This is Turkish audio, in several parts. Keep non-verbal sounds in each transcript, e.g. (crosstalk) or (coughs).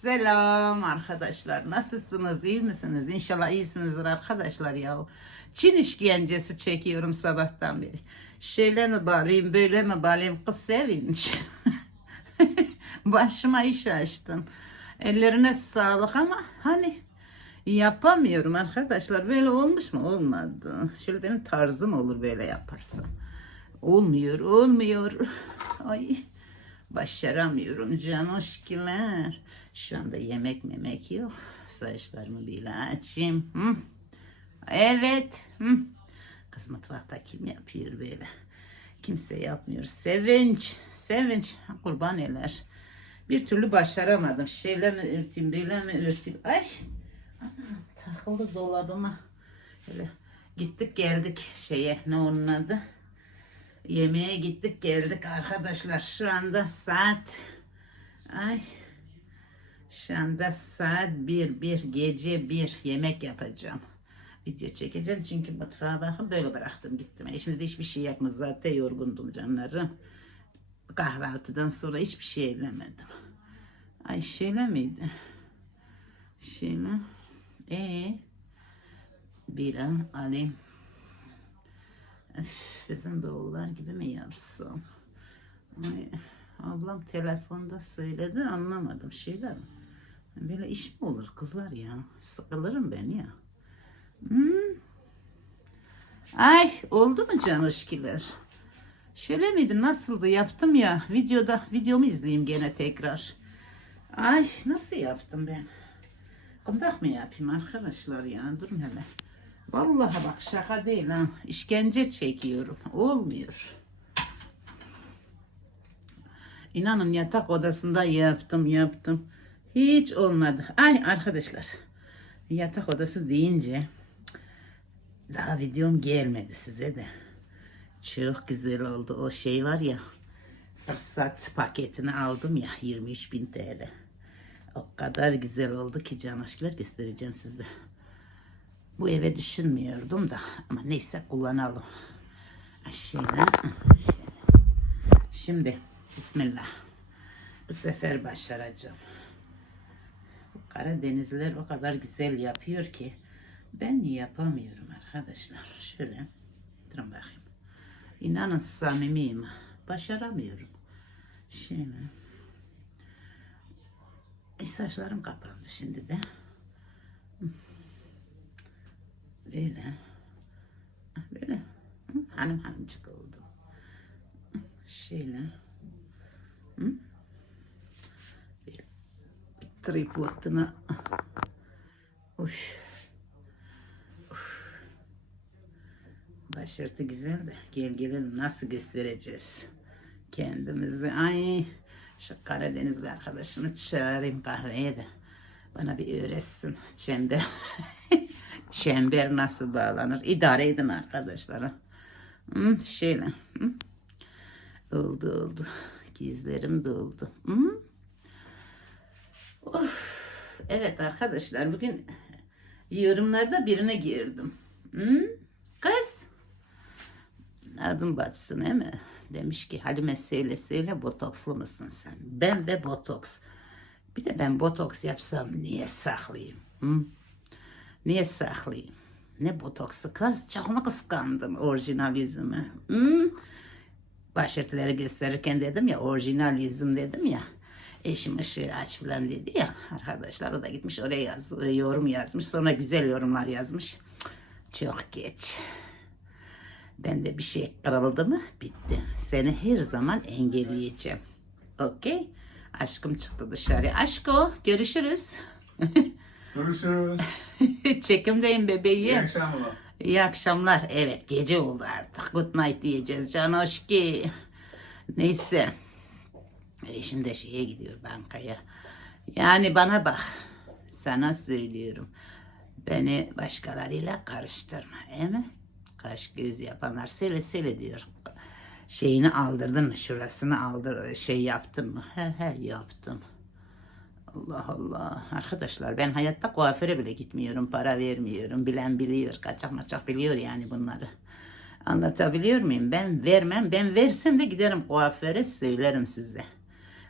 Selam arkadaşlar. Nasılsınız? İyi misiniz? İnşallah iyisinizdir arkadaşlar ya. Çin işkencesi çekiyorum sabahtan beri. Şöyle mi bağlayayım, böyle mi bağlayayım? Kız sevinç. (laughs) Başıma iş açtın. Ellerine sağlık ama hani yapamıyorum arkadaşlar. Böyle olmuş mu? Olmadı. Şöyle benim tarzım olur böyle yaparsam. Olmuyor, olmuyor. Ay. Başaramıyorum canoşkiler. Şu anda yemek memek yok. Saçlarımı bile açayım. Hı? Evet. Hı? Kız mutfakta kim yapıyor böyle? Kimse yapmıyor. Sevinç. Sevinç. Kurban eler. Bir türlü başaramadım. Şeyle mi örteyim, böyle mi örteyim? Ay. Takıldı dolabıma. Öyle gittik geldik şeye ne onun adı? Yemeğe gittik geldik arkadaşlar. Şu anda saat ay şu anda saat bir, bir gece bir yemek yapacağım. Video çekeceğim çünkü mutfağa bakın böyle bıraktım gittim. E şimdi de hiçbir şey yapmadım zaten yorgundum canlarım. Kahvaltıdan sonra hiçbir şey eylemedim. Ay şöyle miydi? Şöyle. Ee, bir an alayım. Bizim doğullar gibi mi yapsam? Ay, ablam telefonda söyledi anlamadım şeyler. Böyle iş mi olur kızlar ya? Sıkılırım ben ya. Hmm. Ay oldu mu canışkiler? Şöyle miydi nasıldı yaptım ya videoda videomu izleyeyim gene tekrar. Ay nasıl yaptım ben? Kundak mı yapayım arkadaşlar ya durun hele. Vallahi bak şaka değil ha. İşkence çekiyorum. Olmuyor. İnanın yatak odasında yaptım yaptım. Hiç olmadı. Ay arkadaşlar. Yatak odası deyince daha videom gelmedi size de. Çok güzel oldu. O şey var ya fırsat paketini aldım ya 23 bin TL. O kadar güzel oldu ki can aşklar göstereceğim size. Bu eve düşünmüyordum da ama neyse kullanalım. Şöyle. Şimdi Bismillah. Bu sefer başaracağım. Bu Karadenizliler o kadar güzel yapıyor ki ben yapamıyorum arkadaşlar. Şöyle durun bakayım. İnanın samimiyim. Başaramıyorum. E, saçlarım kapandı şimdi de. Böyle. Böyle. Hı, Hanım hanımcık oldu. Şöyle. Tripoduna. Uy. Başörtü güzel de gel gelelim nasıl göstereceğiz kendimizi. Ay şu Karadenizli arkadaşımı çağırayım kahveye de bana bir öğretsin çember. (laughs) çember nasıl bağlanır? İdare edin arkadaşlar. Hı, şöyle. Hı? Oldu oldu. Gizlerim doldu. Hı? Of. Evet arkadaşlar bugün yorumlarda birine girdim. Hı? Kız. Adım batsın değil mi? Demiş ki Halime söyle söyle botokslu musun sen? Ben de botoks. Bir de ben botoks yapsam niye saklayayım? Hı? Niye saklayayım? Ne botoksu kız? Çok mu kıskandın orijinal yüzümü? Hı? Başörtüleri gösterirken dedim ya orijinal yüzüm dedim ya. Eşim ışığı aç falan dedi ya. Arkadaşlar o da gitmiş oraya yaz, yorum yazmış. Sonra güzel yorumlar yazmış. Çok geç. Ben de bir şey kırıldı mı bitti. Seni her zaman engelleyeceğim. Okey? Aşkım çıktı dışarı. Aşko görüşürüz. (laughs) Görüşürüz. (laughs) Çekimdeyim İyi bebeğim. akşamlar. İyi akşamlar. Evet gece oldu artık. Good night diyeceğiz. Canoşki. Neyse. Eşim de şeye gidiyor bankaya. Yani bana bak. Sana söylüyorum. Beni başkalarıyla karıştırma. Değil mi? Kaş göz yapanlar sele sele diyor. Şeyini aldırdın mı? Şurasını aldır şey yaptın mı? He he yaptım. Allah Allah. Arkadaşlar ben hayatta kuaföre bile gitmiyorum. Para vermiyorum. Bilen biliyor. Kaçak maçak biliyor yani bunları. Anlatabiliyor muyum? Ben vermem. Ben versem de giderim kuaföre söylerim size.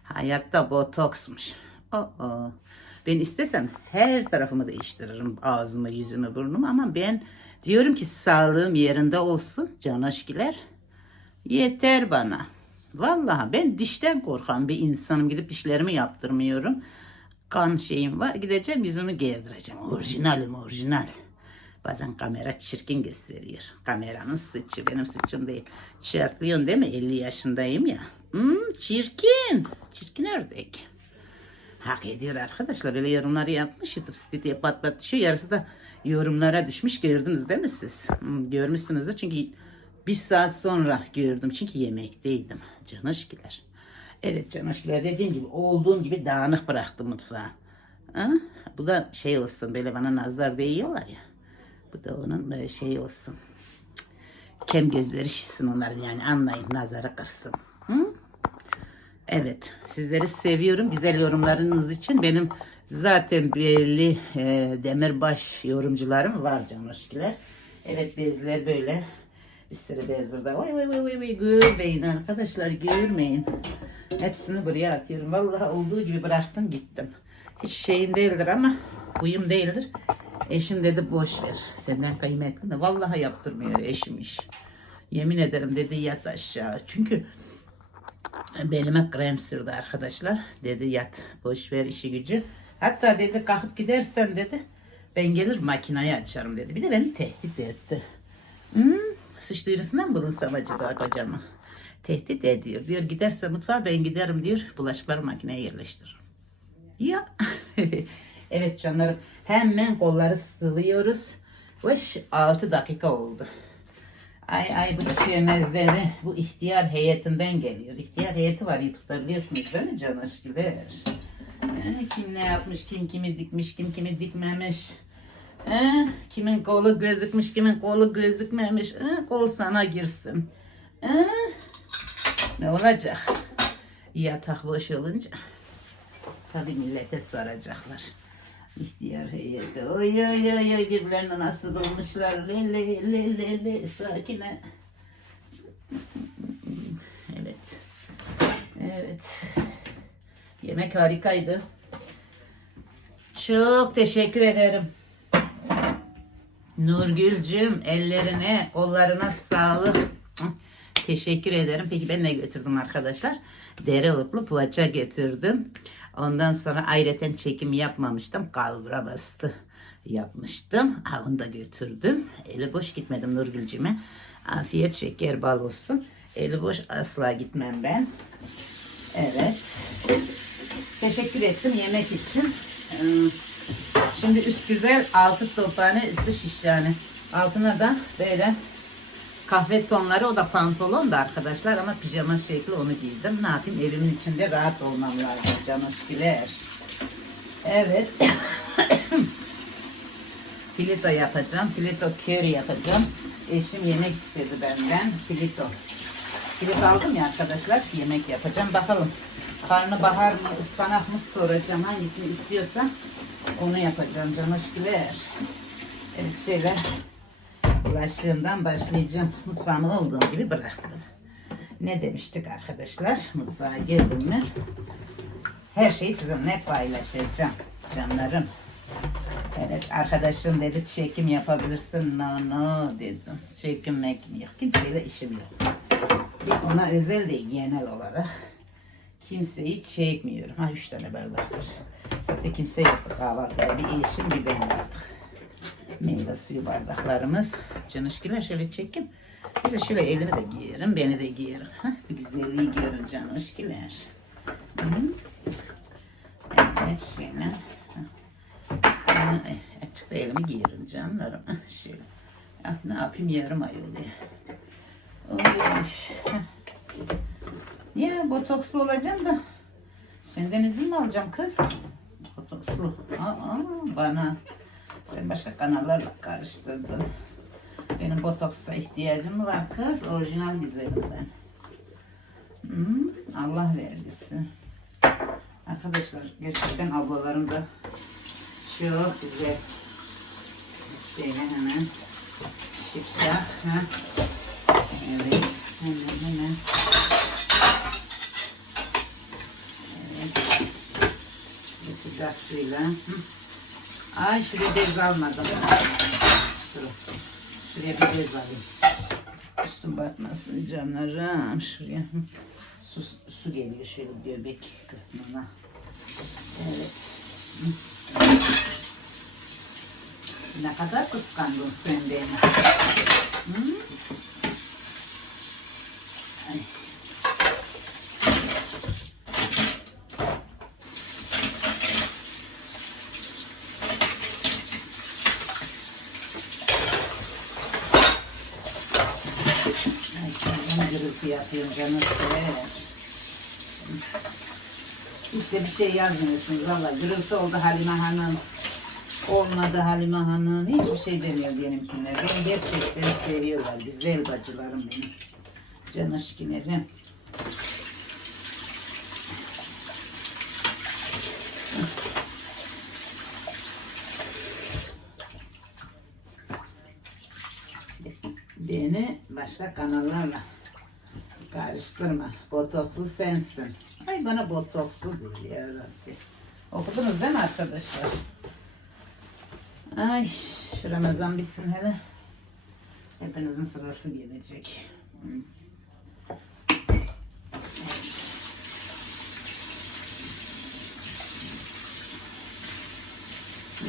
Hayatta botoksmuş. Aa, ben istesem her tarafımı değiştiririm. Ağzımı, yüzümü, burnumu ama ben diyorum ki sağlığım yerinde olsun canaşkiler. Yeter bana. Vallahi ben dişten korkan bir insanım. Gidip dişlerimi yaptırmıyorum. Kan şeyim var. Gideceğim yüzümü gerdireceğim. Orijinalim orijinal. Bazen kamera çirkin gösteriyor. Kameranın sıçı benim sıçım değil. Çatlıyorsun değil mi? 50 yaşındayım ya. Hmm, çirkin. Çirkin ördek. Hak ediyor arkadaşlar. Öyle yorumları yapmış. YouTube siteye pat pat düşüyor. Yarısı da yorumlara düşmüş. Gördünüz değil mi siz? Hmm, görmüşsünüzdür. Çünkü bir saat sonra gördüm. Çünkü yemekteydim. Canaşkiler. Evet canaşkiler dediğim gibi olduğum gibi dağınık bıraktım mutfağı. Ha? Bu da şey olsun. Böyle bana nazar değiyorlar ya. Bu da onun böyle şey olsun. Kem gözleri şişsin onların yani anlayın nazara kırsın. Hı? Evet sizleri seviyorum güzel yorumlarınız için. Benim zaten belli e, demirbaş yorumcularım var canışkiler. Evet bezler böyle. Bir sürü bez burada. Vay vay vay vay vay görmeyin arkadaşlar görmeyin. Hepsini buraya atıyorum. Vallahi olduğu gibi bıraktım gittim. Hiç şeyim değildir ama huyum değildir. Eşim dedi boş ver. Senden kıymetli mi? Vallahi yaptırmıyor eşim iş. Yemin ederim dedi yat aşağı. Çünkü belime krem sürdü arkadaşlar. Dedi yat boş ver işi gücü. Hatta dedi kalkıp gidersen dedi ben gelir makinayı açarım dedi. Bir de beni tehdit etti. Hmm, suç duyurusundan bulunsam acaba kocama. Tehdit ediyor. Diyor giderse mutfağa ben giderim diyor. Bulaşıkları makineye yerleştiririm. Ya. (laughs) evet canlarım. Hemen kolları sıvıyoruz. Hoş 6 dakika oldu. Ay ay bu çiğmezleri bu ihtiyar heyetinden geliyor. İhtiyar heyeti var YouTube'da biliyorsunuz değil mi can kim ne yapmış, kim kimi dikmiş, kim kimi dikmemiş. Ee, kimin kolu gözükmüş, kimin kolu gözükmemiş. Ee, kol sana girsin. Ee, ne olacak? Yatak boş olunca tabii millete saracaklar. İhtiyar heyeti. Oy oy oy oy birbirlerine nasıl bulmuşlar. Le le le le le sakine. Evet. Evet. Yemek harikaydı. Çok teşekkür ederim. Nurgülcüm ellerine kollarına sağlık. Teşekkür ederim. Peki ben ne götürdüm arkadaşlar? Dereotlu poğaça götürdüm. Ondan sonra ayreten çekim yapmamıştım. Kalbura bastı yapmıştım. Ha, onu da götürdüm. Eli boş gitmedim Nurgülcüme. Afiyet şeker bal olsun. Eli boş asla gitmem ben. Evet. Teşekkür ettim yemek için. Şimdi üst güzel altı tophane üstü şiş yani. Altına da böyle kahve tonları o da pantolon da arkadaşlar ama pijama şekli onu giydim. Ne yapayım evimin içinde rahat olmam lazım canaşkiler. Evet. (coughs) Filito yapacağım. Filito curry yapacağım. Eşim yemek istedi benden. Filito. Filito aldım ya arkadaşlar. Yemek yapacağım. Bakalım. Karnı bahar mı, ıspanak mı soracağım. Hangisini istiyorsa onu yapacağım canaşkiler. Evet şöyle bulaşığımdan başlayacağım. Mutfağımı olduğum gibi bıraktım. Ne demiştik arkadaşlar? Mutfağa girdim mi? Her şeyi sizinle paylaşacağım. Canlarım. Evet arkadaşım dedi çekim yapabilirsin. No no dedim. Çekim mekim yok. Kimseyle işim yok. Ona özel değil genel olarak. Kimseyi çekmiyorum. Ha üç tane bardak var. Zaten kimse yoktu kahvaltıda. Bir eşim bir ben vardık meyve suyu bardaklarımız. Canışkiler şöyle çekin. Bize şöyle elimi de giyerim, beni de giyerim. Hah, bir güzelliği görün canışkiler. Hı. Evet şöyle. Hah. Açık da elimi giyerim canlarım. Şöyle. Ah, ne yapayım yarım ay oluyor. Oy, hah. Ya botokslu olacağım da. Senden izin mi alacağım kız? Botokslu. Aa, bana. Sen başka kanallarla karıştırdın. Benim botoksa ihtiyacım var kız? Orijinal güzelim ben. Hmm, Allah vergisi. Arkadaşlar gerçekten ablalarım da çok güzel. Şöyle hemen şipşak. Ha. Evet. Hemen hemen. Evet. Sıcak suyla. Hı. Ay şuraya bez almadım. Dur. Şuraya bir bez alayım. Üstüm batmasın canlarım. Şuraya. Su, su geliyor şöyle göbek kısmına. Evet. Ne kadar kıskandın sen beni. Hı? Ay. Ay canım gürültü yapıyorum canım. Evet. İşte bir şey yazmıyorsunuz valla. Gürültü oldu Halime Hanım. Olmadı Halime Hanım. Hiçbir şey demiyor benimkiler. Beni gerçekten seviyorlar. Güzel bacılarım benim. Canışkilerim. Beni başka kanallarla karıştırma. Botokslu sensin. Ay bana botokslu Rabbi. Okudunuz değil mi arkadaşlar? Ay şu Ramazan bitsin hele. Hepinizin sırası gelecek. Hı.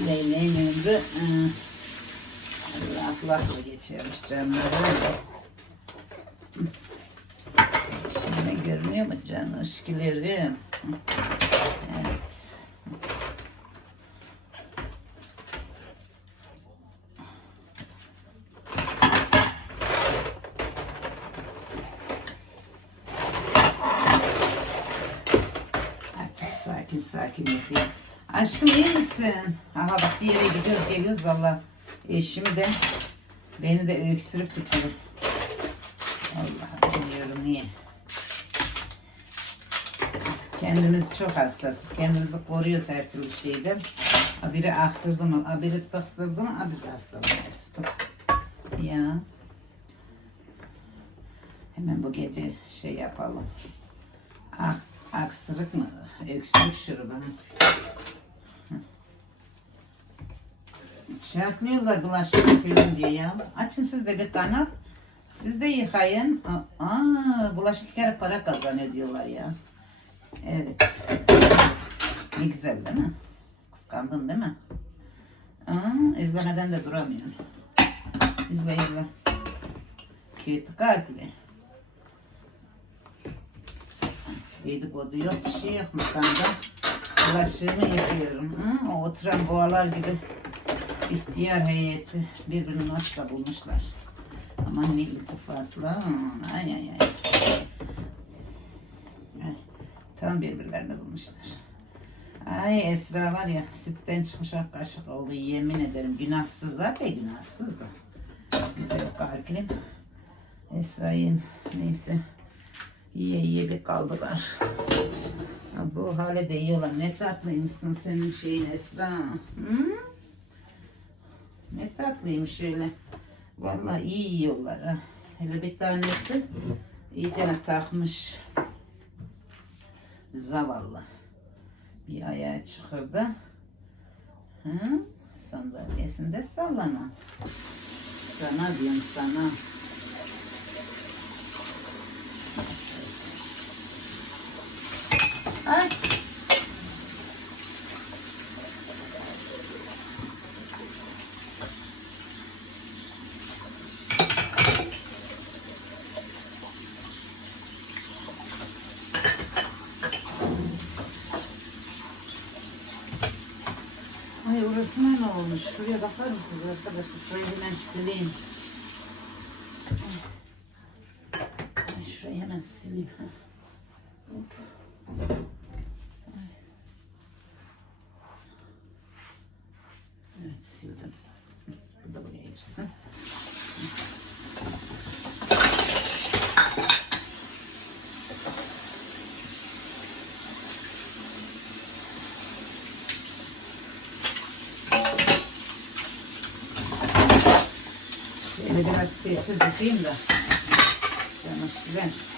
Leyleğin ömrü ıı, Allah Allah'la geçiyormuş canları. Şimdi görünüyor mu can aşkilerim? Evet. Açık sakin sakin yapayım. Aşkım iyi misin? Aha bak bir yere gidiyoruz geliyoruz valla. Eşimi de beni de öksürüp tutuyor. Allah bilmiyorum niye. Kendimiz çok hassasız. Kendimizi koruyoruz her türlü şeyden. Biri aksırdı mı, biri tıksırdı mı, biz hastalanıyoruz. Ya. Hemen bu gece şey yapalım. Ah, aksırık mı? Öksürük şurubunu. Çaklıyorlar bulaşık yıkayalım diye ya. Açın siz de bir kanal. Siz de yıkayın. Aa, bulaşık yıkayarak para kazanıyor diyorlar ya. Evet. Ne güzel değil mi? Kıskandın değil mi? Aa, izlemeden de duramıyorum. İzle izle. Kötü kalpli. Dedikodu yok bir şey yok mutfağımda. Bulaşığımı yıkıyorum. Hı? O oturan boğalar gibi ihtiyar heyeti birbirini nasıl bulmuşlar. Aman ne iltifatlı. Ay ay ay. Ay, Tam birbirlerini bulmuşlar. Ay Esra var ya sütten çıkmış ak kaşık oldu yemin ederim. Günahsız zaten günahsız da. Güzel kalplim. Esra'yı neyse yiye yiye bir kaldılar. Ha, bu hale de yiyorlar. Ne tatlıymışsın senin şeyin Esra. Hı? Ne tatlıymış öyle. Vallahi iyi yiyorlar ha. Hele bir tanesi iyice takmış. Zavallı. Bir ayağa çıkırdı. Hı? Sandalyesinde sallanan. Sana diyorum sana. Ay orası ne olmuş? Şuraya bakar mısınız arkadaşlar? Şurayı hemen sileyim. Ay şurayı hemen sileyim. Hop. Ay. Evet sildim. Bu da buraya girsin. Şöyle biraz sessiz tutayım da. Yanaştılar. Arkadaşlar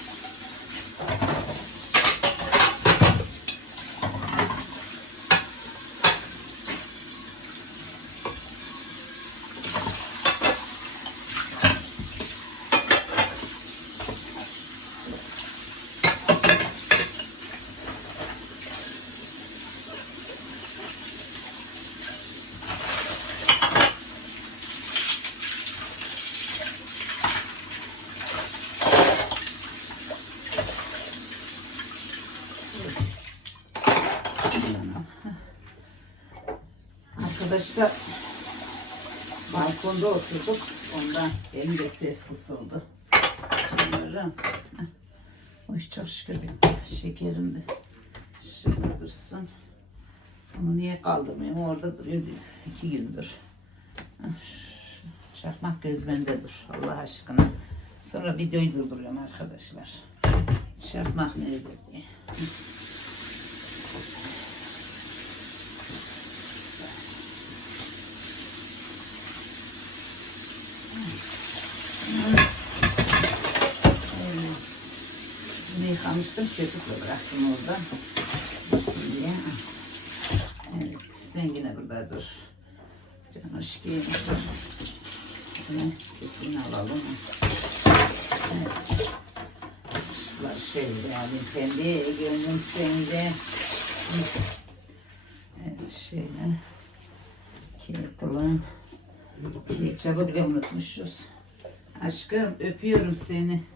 balkonda oturduk. Ondan benim de ses kısıldı. Canlarım. Hoş çok şükür bitti. Şekerim de şurada dursun. Onu niye kaldırmayayım? Orada duruyor iki gündür. Çakmak göz bende dur. Allah aşkına. Sonra videoyu durduruyorum arkadaşlar. Çakmak nerede diye. Evet. Yıkamıştım, köpükle bıraktım orada. Şimdi, evet, sen yine burada dur. Can hoş geldin. Bunu alalım. Evet. Şunlar şöyle alayım pembe, gönlüm sende. Evet, şöyle. Kettle'ın. Ketçabı bile unutmuşuz. Aşkım öpüyorum seni.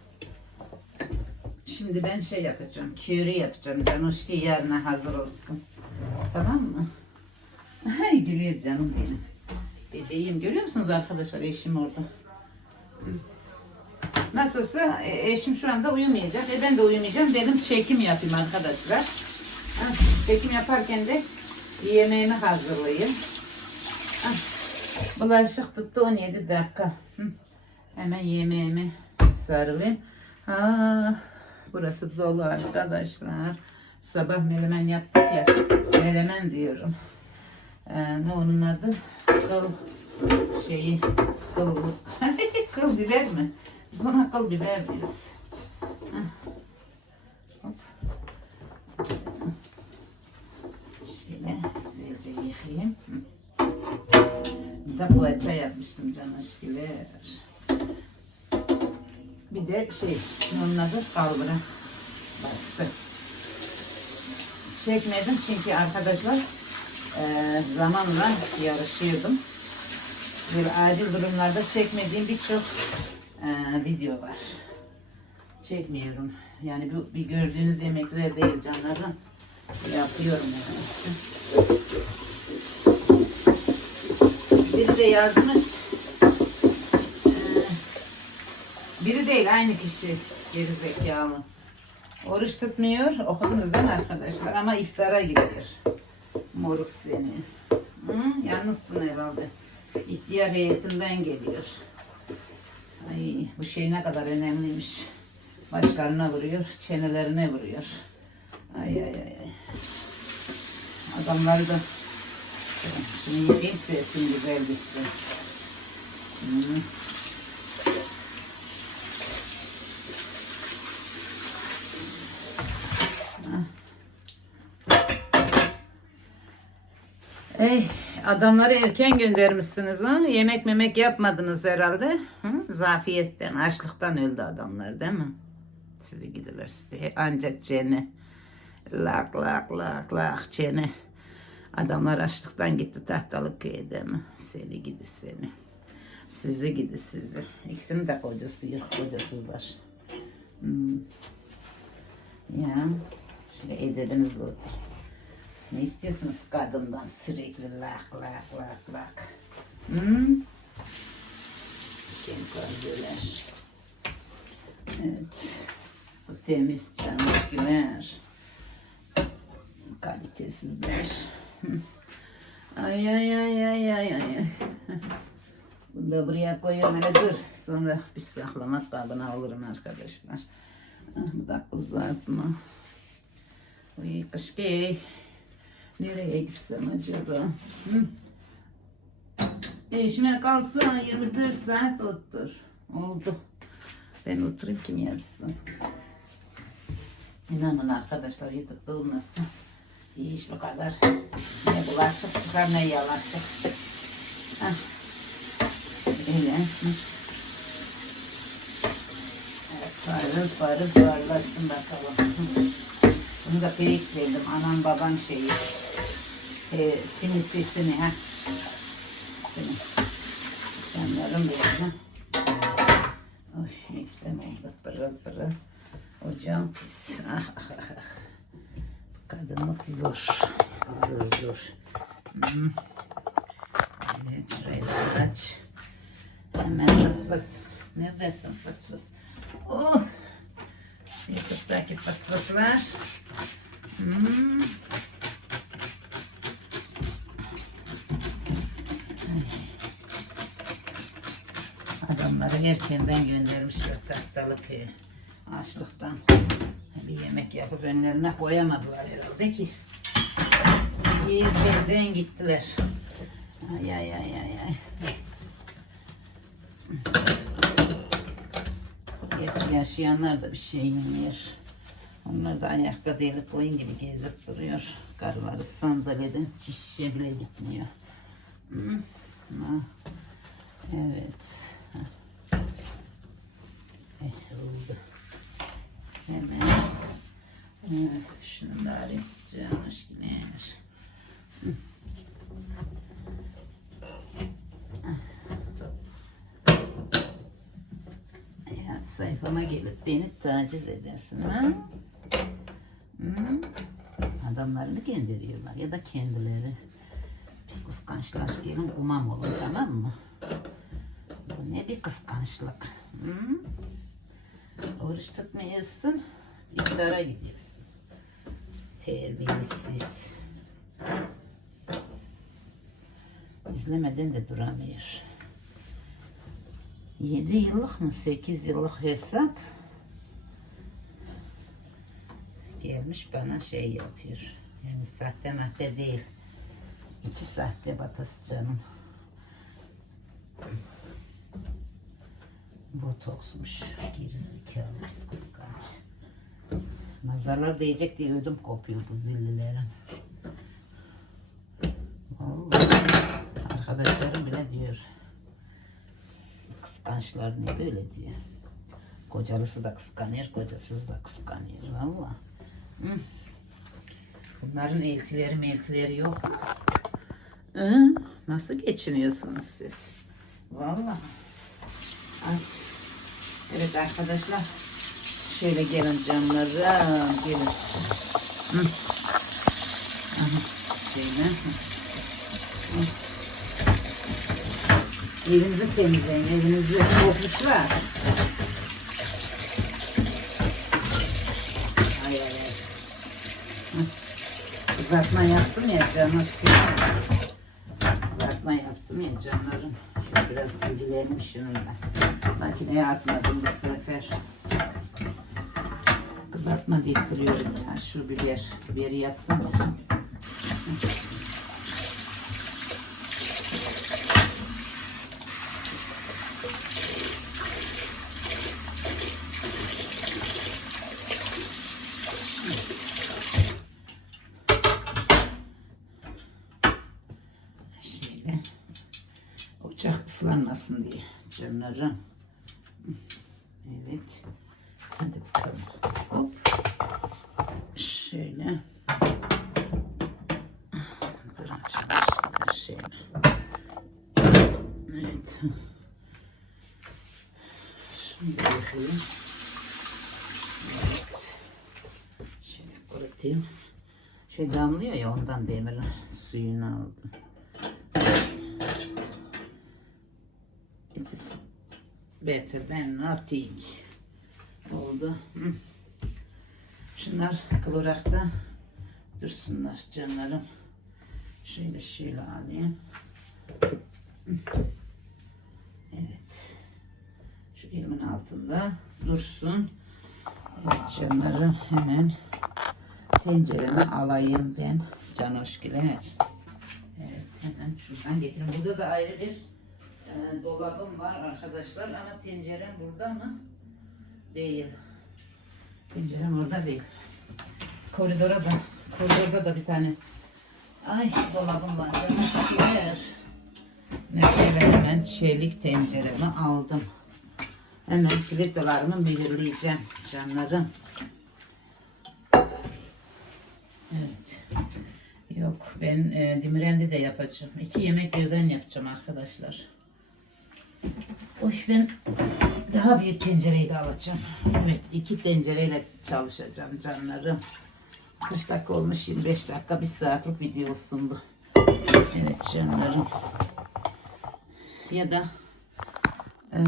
Şimdi ben şey yapacağım. Köri yapacağım. Canuşki yarına hazır olsun. Tamam mı? (laughs) Ay gülüyor canım benim. Bebeğim görüyor musunuz arkadaşlar eşim orada. Nasıl olsa e, eşim şu anda uyumayacak. E ben de uyumayacağım. Dedim çekim yapayım arkadaşlar. Çekim yaparken de yemeğimi hazırlayayım. Ha, bulaşık tuttu 17 dakika. Hemen yemeğimi sarılayım. Ha, burası dolu arkadaşlar. Sabah melemen yaptık ya. Melemen diyorum. Ee, ne onun adı? Kıl şeyi. Kıl, (laughs) kıl biber mi? Biz ona kıl biber. Hop. Şöyle güzelce yıkayayım. De poğaça yapmıştım can aşkılar. De şey, onun adı kalbura bastı. Çekmedim çünkü arkadaşlar eee, zamanla yarışıyordum. Böyle acil durumlarda çekmediğim birçok eee, video var. Çekmiyorum. Yani bu bir gördüğünüz yemekler değil canlarım. Yapıyorum yani. Biri de yazmış. eee, biri değil aynı kişi gerizekalı. Oruç tutmuyor. Mi arkadaşlar? Ama iftara gidiyor. Moruk seni. Hı? Yalnızsın herhalde. İhtiyar heyetinden geliyor. Ay bu şey ne kadar önemliymiş. Başlarına vuruyor, çenelerine vuruyor. Ay ay ay. Adamları da Şimdi yıkayayım sesin güzel gitsin. Hı. Ey, adamları erken göndermişsiniz ha? Yemek memek yapmadınız herhalde. Hı? Zafiyetten, açlıktan öldü adamlar değil mi? Sizi gidiler size. Ancak çene. Lak lak lak lak çene. Adamlar açlıktan gitti tahtalık köye değil mi? Seni gidi seni. Sizi gidi sizi. İkisinin de kocası yok, kocasızlar. Hmm. Ya, şöyle edebinizle otur. Ne istiyorsunuz kadından sürekli lak lak lak lak. Hmm? Şempanzeler. Evet. Bu temiz çamaşırlar. Kalitesizler. Hı. (laughs) ay ay ay ay ay ay. (laughs) Bunu da buraya koyuyorum hele dur. Sonra bir saklamak kabına alırım arkadaşlar. Ah, Bu da kızartma. Uy kışkı. Nereye gitsem acaba? Hı? Eşime kalsın 24 saat otur. Oldu. Ben oturayım kim yapsın? İnanın arkadaşlar YouTube'da olmasın. İyi iş bu kadar. Ne bulaşık çıkar ne yalaşık. Hah. Öyle. Evet, parıl parıl parlasın bakalım. Bunu da pirinç. Anam babam şeyi. E, sinisi sini ha. Sini. Canlarım benim. ha. Oy eksem oldu. Pırıl pırıl. Ocağım pis. (laughs) Kadınlık zor. Zor zor. Hmm. Evet şurayı aç. Hemen fıs fıs. Neredesin fıs fıs? Oh. YouTube'daki fıs fıslar. Hmm. Adamları erkenden göndermişler tahtalık e, açlıktan. Bir yemek yapıp önlerine koyamadılar herhalde ki. Erkenden gittiler. Ay ay ay ay ay. Yaşayanlar da bir şey yemiyor. Onlar da ayakta deli koyun gibi gezip duruyor. Karıları sandalyeden çişe bile gitmiyor. Ha. Evet. Ha. Eh, oldu. Hemen. Evet, şunu da alayım. Canım aşkına. Ya sayfama gelip beni taciz edersin ha? Hı? Adamlarını gönderiyorlar ya da kendileri. Biz kıskançlar gelin umam olun tamam mı? Bu ne bir kıskançlık. Hı? Oruç tutmuyorsun, iftara gidiyorsun. Terbiyesiz. İzlemeden de duramıyor. 7 yıllık mı 8 yıllık hesap gelmiş bana şey yapıyor. Yani sahte mahte değil. İçi sahte batası canım. Botoksmuş. Gerizekalı kıskanç. Nazarlar değecek diye ödüm kopuyor bu zillilerin. Diyor. Kıskançlar ne böyle diyor. Kocalısı da kıskanıyor, kocasız da kıskanıyor. Valla. Bunların eltileri meltileri yok? Hı? Nasıl geçiniyorsunuz siz? Valla. Evet arkadaşlar. Şöyle gelin canlarım. Gelin. Hı. Aha. Şöyle. Hı. Evinizi temizleyin. Evinizi kokmuşlar. Ay ay ay. Kızartma yaptım ya can aşkım. Kızartma yaptım ya canlarım. Şöyle biraz ilgilenim şununla. Makineye atmadım bu sefer. Kızartma deyip duruyorum ya. Şu biber. Biberi yaptım ya. Şöyle ocak ıslanmasın diye canlarım. Evet. Hadi bakalım. Hop. Şöyle. Dur arkadaşlar şöyle. Evet. Şunu da. Evet. Şöyle kurutayım. Şey damlıyor ya ondan demir suyunu aldım. Better than nothing. Oldu. Hı. Şunlar klorakta dursunlar canlarım. Şöyle şöyle alayım. Evet. Şu elimin altında dursun. Evet canlarım hemen tencereme alayım ben. Canoşkiler. Evet hemen şuradan getireyim. Burada da ayrı bir e, dolabım var arkadaşlar ama tencerem burada mı? Değil. Tencerem orada değil. Koridora da koridorda da bir tane ay dolabım var. Neyse ben hemen çelik tenceremi aldım. Hemen filetolarımı belirleyeceğim canlarım. Evet. Yok ben e, dimirendi de yapacağım. İki yemek birden yapacağım arkadaşlar. Oy ben daha büyük tencereyi de alacağım. Evet iki tencereyle çalışacağım canlarım. Kaç dakika olmuş? 25 dakika. Bir saatlik video olsun bu. Evet canlarım. ya da e,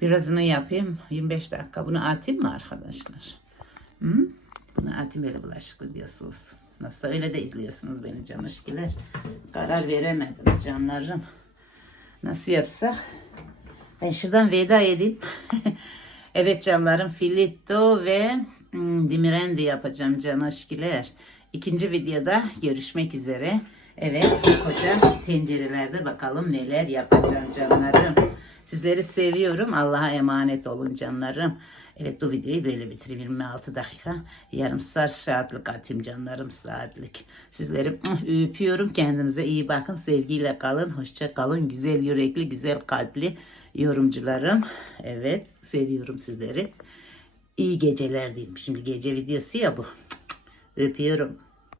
birazını yapayım 25 dakika bunu atayım mı arkadaşlar? Hı? Bunu atayım böyle bulaşık videosu olsun. Nasıl öyle de izliyorsunuz beni canışkiler. Karar veremedim canlarım. Nasıl yapsak? Ben şuradan veda edeyim. (laughs) evet canlarım filito ve hmm, dimirendi yapacağım canaşkiler. İkinci videoda görüşmek üzere. Evet koca tencerelerde bakalım neler yapacağım canlarım. Sizleri seviyorum. Allah'a emanet olun canlarım. Evet bu videoyu böyle bitireyim. 26 dakika. Yarım saat saatlik atayım canlarım saatlik. Sizleri (clears throat) öpüyorum. Kendinize iyi bakın. Sevgiyle kalın. Hoşça kalın. Güzel yürekli, güzel kalpli yorumcularım. Evet seviyorum sizleri. İyi geceler diyeyim. Şimdi gece videosu ya bu. (clears throat) Öpüyorum.